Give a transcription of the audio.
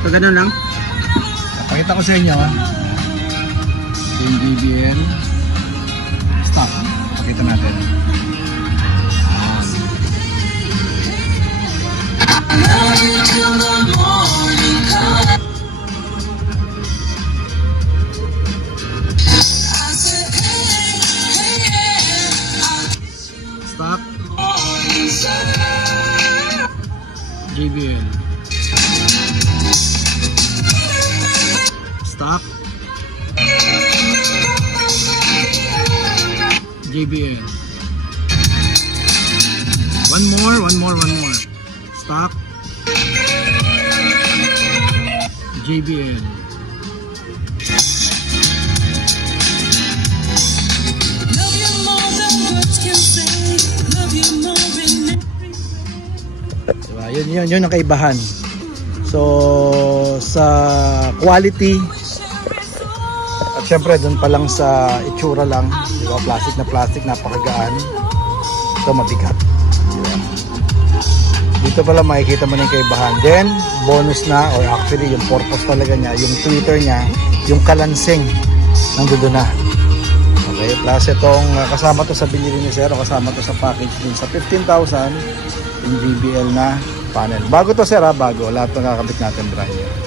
So, ganun lang. Pakita ko sa inyo. Yung JBL stock. Pakita natin. Stock JBL stock JBL. One more. Stock JBL. Diba? Yun ang kaibahan. So sa quality at syempre doon pa lang sa itsura lang, diba? Plastic, napakagaan. Ito mabigat, diba? Dito pala makikita mo na yung kaibahan. Then bonus na, or actually yung purpose talaga niya, yung tweeter niya, yung kalansing nandoon na. Okay, plus itong kasama to sa binili ni Sir, kasama to sa package din sa 15,000 yung JBL na panel. Bago to Sir, bago. Lahat ng kakabit natin brand new.